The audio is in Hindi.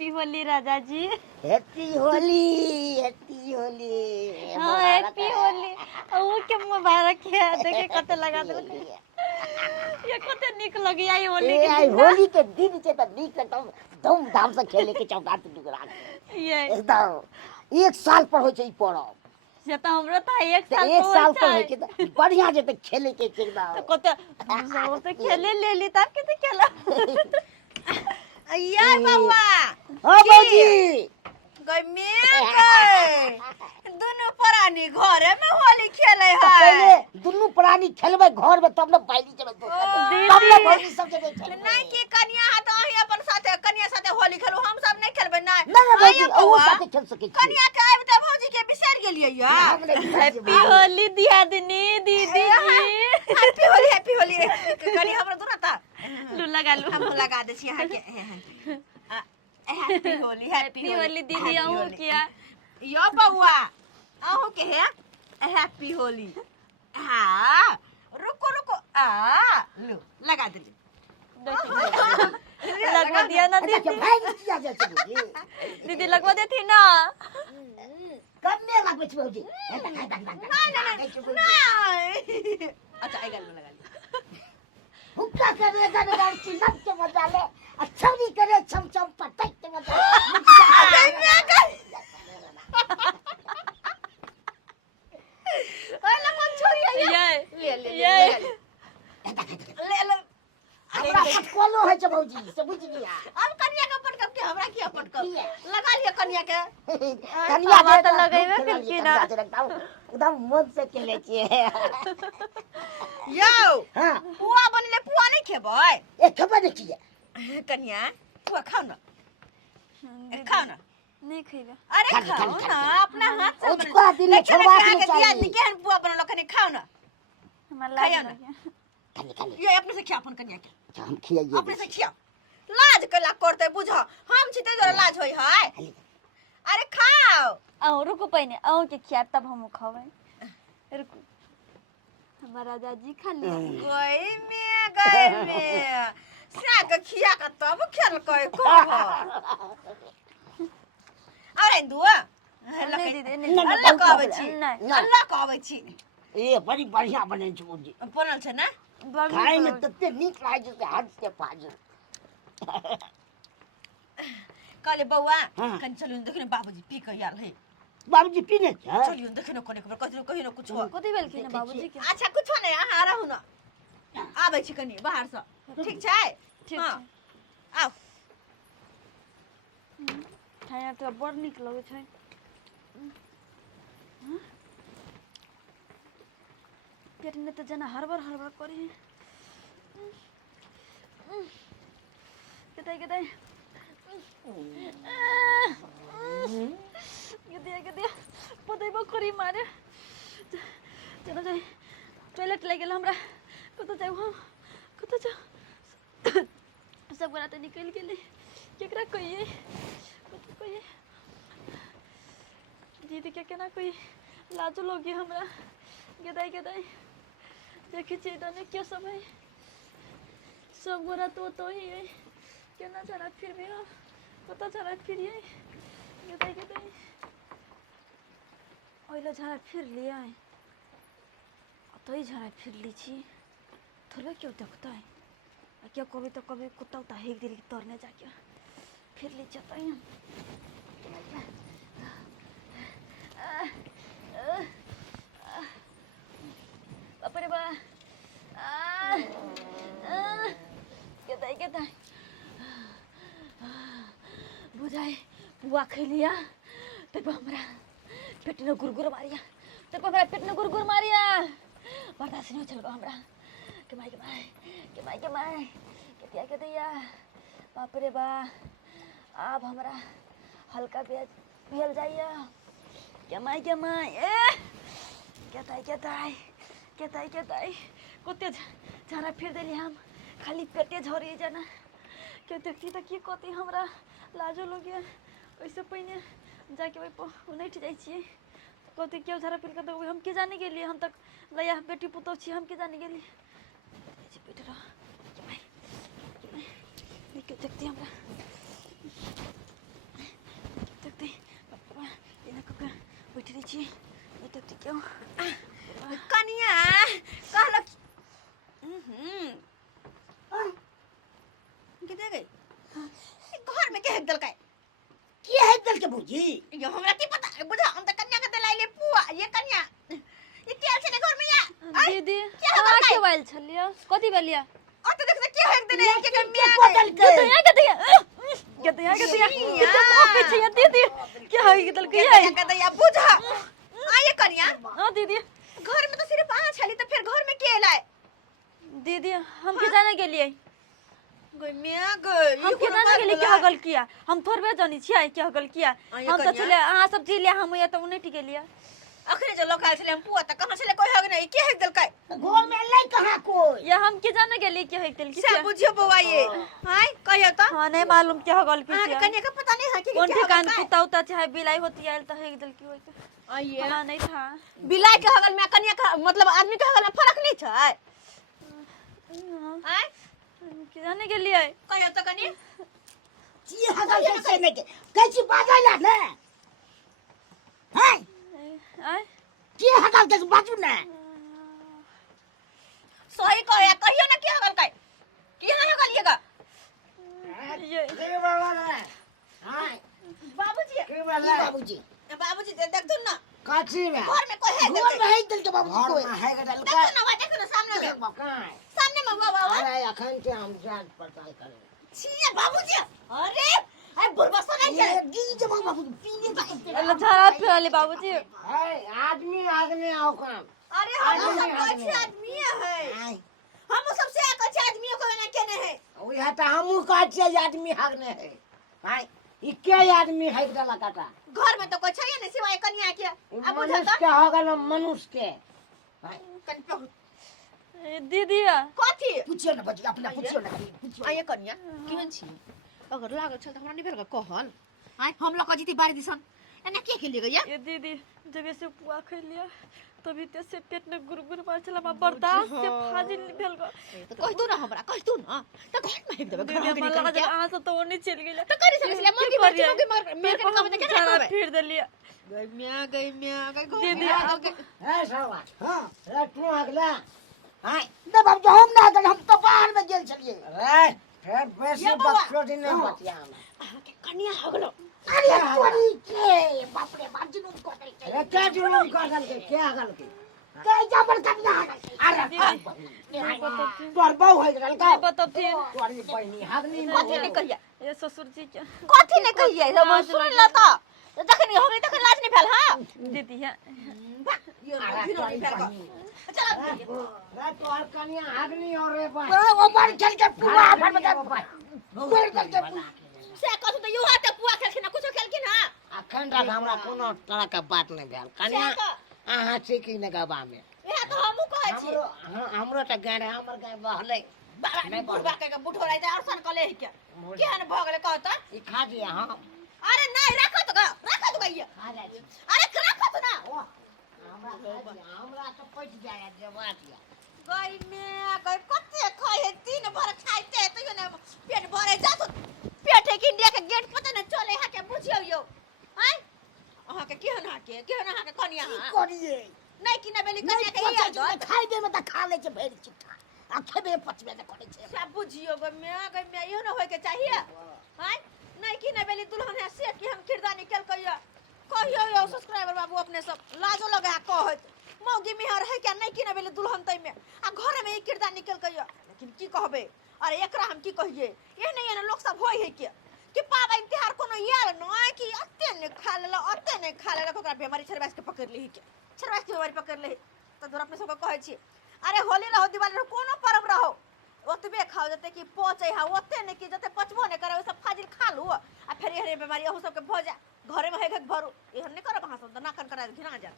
Happy Holi Raja ji. Happy Holi, happy Holi. हाँ हैप्पी होली। वो के मुबारक है, देखे कते लगा दे ये कते निक लगी आई होली के दिन। होली के दिन से तो निक एकदम धूमधाम से खेले के चौकाट दुगरा ये एकदम 1 साल पर हो छै ई पर्व। से तो हमरा था 1 साल एक साल पर है है के बढ़िया जे खेले के एकदम तो कते वो तो खेले ले ली तब के खेला यार बाबा हां बाबूजी गमे गए दोनों प्राणी घरे में होली खेले है। पहले दुनु प्राणी खेलबे घर में तब न बाइली चले तब न बाइली सब जगह खेले नहीं कि कन्या है तो ही अपन साथे कन्या साथे होली खेलो, हम सब नहीं खेलबे ना। नहीं बाबूजी ओ साथे खेल सके कन्या के आब त भौजी के बिसर गेलिए यार। हैप्पी होली दियादनी दीदी हैप्पी होली कनी हमरा दूर था लू लगा लू हम लगा दे छी यहां के हैप्पी होली दीदी आहू किया यो बउआ आहू के है हैप्पी होली। हां रुको रुको लो लगा दे लगवा दिया ना दीदी। भाई किया जाए दीदी लगवा देती ना कन्या लगबे छै बाबूजी नहीं अच्छा आई गल में लगा ली हुक्का करे गनगार चिन्ह के मजा ले अच्छा नहीं करे छम छम पटक के मजा अरे कौन छोरी है ये ले हमरा कोलो है छै बाबूजी से बुझ लिया अब कन्या के पटक के हमरा की पटक लगा लिया कन्या के कन्या बात लगेबे फिर की ना एकदम मन से खेले छिए यो हां पुआ बनले पुआ नहीं खेबै ए खबर नहीं किए कन्या पुआ खाओ ना नहीं खइबे। अरे खाओ ना अपना हाथ से उसको दिन में छोड़वा के दिया केहन पुआ बनल कने खाओ ना हमरा खाया लाज ना। खाली ये अपने से खिया अपन कन्या के हम खियाइए अपने से खिया लाज कला करते बुझ हम छी ते जरा लाज होई है। अरे खाओ आओ रुको पहले आओ के खिया तब हम खावे रुको हमारा राजा जी खा लिया गए में साग खिया का तब खेल कई को अरे दुआ नहीं दीदी अल्लाह कहबै छी नहीं अल्लाह कहबै छी ए बड़ी बढ़िया बने छै बाबूजी बनल छै ना खाए में तते नीक लागे छै हाथ से पाज कहले बौआ हाँ। कन चलू देखिन बाबूजी पी के आयल है बाबूजी पीने छै चलियो देखिन कोने कहिनो कुछ कथि भेल कि ना बाबूजी के अच्छा कुछ नहीं अहाँ रहू ना आबै छी कनी बाहर से ठीक छै ठीक हाँ छै आओ खाया तो बड़ नीक लगे छै। पेट में तो जना हरबर करी कितै कितै गदिया पदैबो करी मारे चलो जाई टॉयलेट ले गेल हमरा कतो जाऊ हम कतो जा सब बरात निकल गेली केकरा कहिए कतो कहिए दीदी के केना कोई लाजो लोगी हमरा गदाई देखी छी तने के सब है सब गोरा तो ही है केना चला फिर भी हो पता चला फिर ये गदाई ओइला झरा फिर लिया है तो ही झरा फिर ली छी थोड़ा क्यों देखता है क्या कभी तो कभी कुत्ता उता एक दिल की तोड़ने जाके फिर ले जाता है बापरे बा केता बुझाए बुआ खैलिया तब हमरा पेट में गुरगुर मारिया बर्दाश्त नहीं चल हमरा के माई के दिया बाप रे बा अब हमरा हल्का भेल जाइया के माई ए केताई कुत्ते झारा फिर देली हम खाली पेटे झरी जाना के देखती त की कति हमरा लाजो लगे वैसे पहिने जाके वही उनैठ जाइ छियै कति क्यों झारा फिर के हम के जाने गेलिए हम तक लया बेटी पुतौ छी हम के जाने गेलिए पेट रह के माई के देखती हमरा छी ये तो क्यों कनिया कहलक किथे गई घर में के दल का की है दल के भौजी ये हमरा की पता बुझा हम त कन्या के दलाइले पुआ ये कन्या ये तेल से घर में या दीदी क्या आ बताई? के वाइल छलिया कथि भेलिया और तो देख के है दिन के के कोदल के के दिया ओके छै दीदी क्या है के दल के है के दैया बुझा आये कन्या हां दीदी घर में तो सिर्फ 5 छली तो फिर घर में के लाए दीदी हम के जाने के लिए गई मिया गई हम के जाने के लिए क्या गल किया हम थोड़बे जानी छियै क्या गल किया हम तो चले अहाँ सब जी ले हम ये तो नहीं ठीक लिया अखरे जो लोग आए छले हम पुआ त कहां से ले कोई हग नहीं के हग दल का घर में लै कहां कोई या हम के जाने के लिए क्या है दिल की सब बुझियो बउआ ये हाय कहियो त हां नहीं मालूम क्या गल की हां कन्या का पता नहीं है कि कौन क्या ठिकान होगा। कुत्ता उता चाहे बिलाई होती है तो है दिल की होई आइए पता नहीं था बिलाई के हगल में कन्या का मतलब आदमी के हगल में फर्क नहीं छै हाय के जाने के लिए कहियो त कन्या की हगल कैसे में के कैसी बाजला ने है आय की हगल के बाजू ने सही कहे कहियो ना के हगल का की हगल ये का ये के वाला ने हां बाबूजी के वाला बाबूजी बाबूजी देख तुम ना काची में घर में कोई है घर में है दल के बाबूजी कोई है के दल का देखो ना सामने में मकान सामने में बाबा अरे अखन के हम जांच पड़ताल करें छिए बाबूजी अरे अरे बुढ़वा सोना ये है दी जब बाबूजी पीने का अल्लाह झाड़ा पे वाले बाबूजी है आदमी आगने आओ काम अरे हम सब अच्छे आदमी है हम सबसे अच्छे आदमियों को ना केने है ओया त हमहु काचे आदमी हागने है हाय इके आदमी है दला काटा घर में तो कोई छै नहीं सिवाय कन्या के अब बुझा मनुष्य के होगल मनुष्य के हाय दीदी कथी पूछियो ना बच्ची अपना पूछियो ना पूछियो आये कन्या केहन छी अगर लागल छ त हमरा नहीं भेल कहल हाय हम लोग जीती बारी दिसन एना के खेलिए गया ये दीदी जब ऐसे पुआ खा लिया तभी ते से पेट में गुरगुर मार चला बर्दाश्त से फाजिल भेल गो तो कह दू ना हमरा कह दू ना त घर में हेक देबे घर दीदी में मन लगा जब अहाँ सब तो ओने चल गेल तो करी सकले मम्मी बच्ची मेरे के काम के सारा फिर देलिया गई मिया दीदी है साला हां रे तू अगला हाय दे बाबू हम ना गए हम तो बाहर में गेल छलिए रे फिर बेसी बच्चों दिन नहीं बतिया हम के कन्या हगलो अरे तोरी के बाप रे बाप जुनून को दे रे क्या जुनून को दे के क्या गल के कई जबर कन्या अरे तोर बहु है गल का बता फिर तोरी बहनी हागनी कथी ने कहिया ये ससुर जी के कथी ने कहिया हम सुन ल त जखनी होगी तखन लाज नहीं भेल हां दीदी है चल रे तोर कन्या हागनी और रे भाई ओ बार खेल के पूरा भर में भाई बोल करके से कथु त युवा त पुआ खेलखिन कुछो खेलखिन हां अखन तक हमरा कोनो तरह के बात नहीं भेल कन्या अहाँ सीखी ने गबा में यह तो हमहु कहै छी हमरो त गाय हमर गाय बहले नहीं बुढ़वा के बुढ़ो रही त अरसन कले है क्या केहन भ गेले कहत ई खा दिया हम अरे नहीं रखत ग ये खा जाय छी अरे रखत ना हमरा तो पच जाय जवात या गई में गई कते खाए दिन भर खाइते तो ने पेट भरे जा तो पेट के इंडिया के गेट पता न चले हा के बुझियो यो हैं अहा के केहन हा के कन्या हा करिए नहीं कि न बेली कन्या के या दो खाइ दे में त खा ले छै भेड़ चिट्ठा आ खेबे पचबे न करे छै सब बुझियो गई में यो न होय के चाहिए हैं नहीं कि न बेली दुल्हन है से कि हम किरदा निकल कहियो यो सब्सक्राइबर बाबू अपने सब लाजो लगा कहत मौगी मिहर है क्या नहीं कि न बेली दुल्हन तई में आ घर में एक किरदा निकल कहियो लेकिन की कहबे अरे एकरा हम की कहिए ये नहीं है लोग सब होय है कि पाबन त्योहार कोनो यार न कि अत्ते ने खा लेला ओकरा बीमारी छरवास के पकड़ ली के छरवास के बीमारी पकड़ ली तो दूर अपने सब कहै छी अरे होली रहो दिवाली रहो कोनो पर्व रहो ओतबे खाओ जते कि पचे हा ओते ने कि जते पचबो ने करे सब फाजिल खा लू आ फिर एहरे बीमारी ओहु सब के भ जा घरे में है भरू एहन नहीं करब अहाँ सब त नाकन करा घिना जात